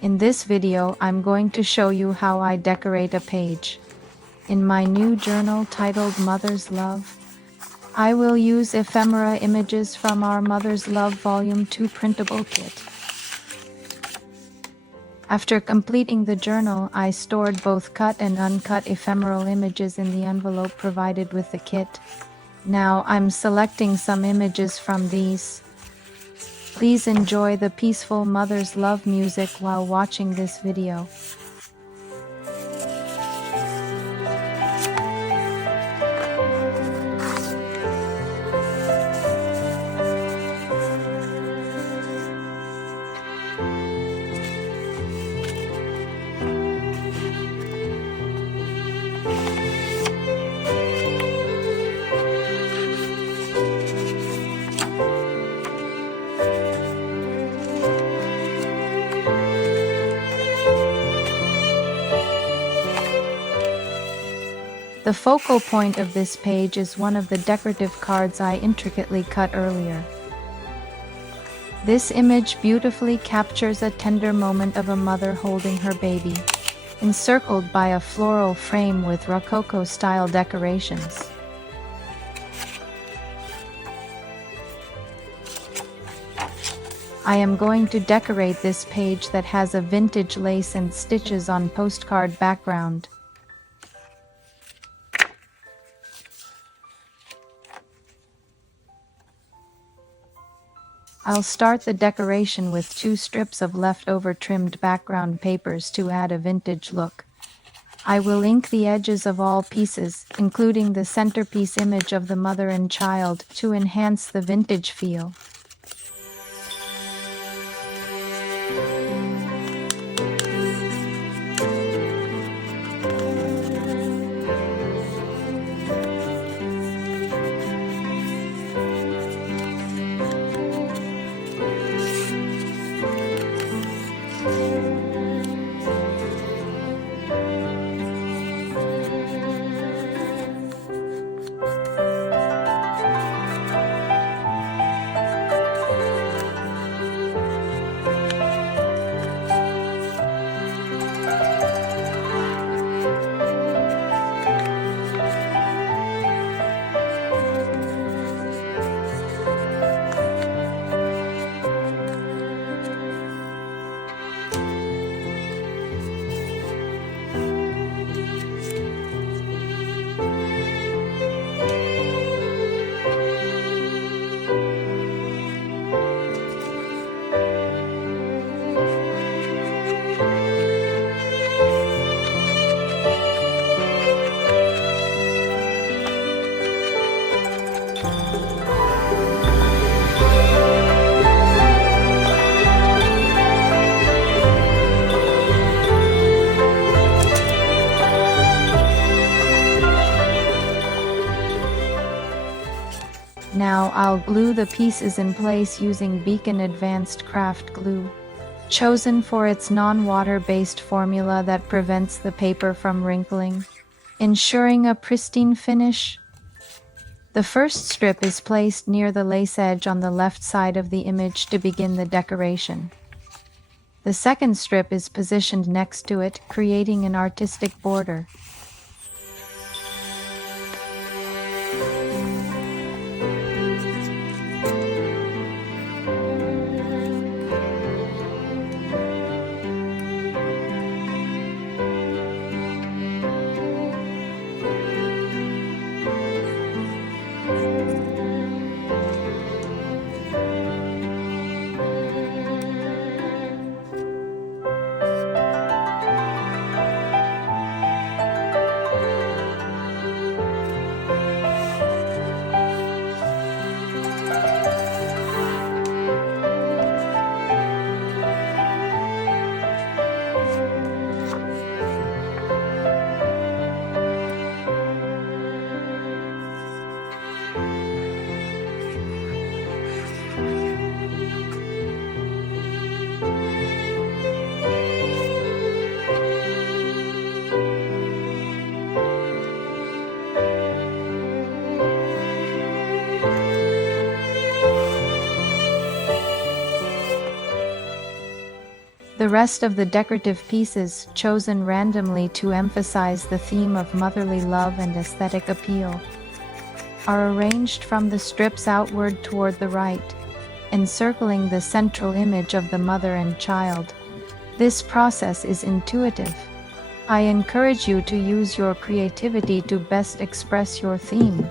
In this video, I'm going to show you how I decorate a page. In my new journal titled Mother's Love, I will use ephemera images from our Mother's Love Volume 2 printable kit. After completing the journal, I stored both cut and uncut ephemeral images in the envelope provided with the kit. Now I'm selecting some images from these. Please enjoy the peaceful Mother's Love music while watching this video. The focal point of this page is one of the decorative cards I intricately cut earlier. This image beautifully captures a tender moment of a mother holding her baby, encircled by a floral frame with Rococo-style decorations. I am going to decorate this page that has a vintage lace and stitches on postcard background. I'll start the decoration with 2 strips of leftover trimmed background papers to add a vintage look. I will ink the edges of all pieces, including the centerpiece image of the mother and child, to enhance the vintage feel. Now I'll glue the pieces in place using Beacon Advanced Craft Glue, chosen for its non-water-based formula that prevents the paper from wrinkling, ensuring a pristine finish. The first strip is placed near the lace edge on the left side of the image to begin the decoration. The second strip is positioned next to it, creating an artistic border. The rest of the decorative pieces, chosen randomly to emphasize the theme of motherly love and aesthetic appeal, are arranged from the strips outward toward the right, encircling the central image of the mother and child. This process is intuitive. I encourage you to use your creativity to best express your theme.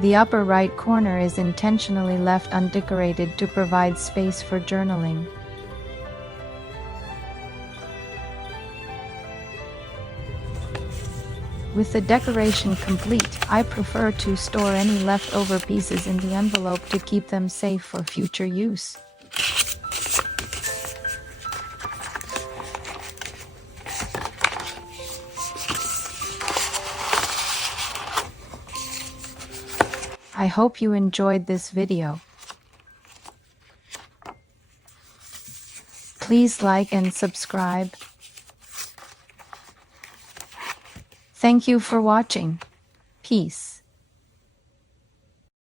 The upper right corner is intentionally left undecorated to provide space for journaling. With the decoration complete, I prefer to store any leftover pieces in the envelope to keep them safe for future use. I hope you enjoyed this video. Please like and subscribe. Thank you for watching. Peace.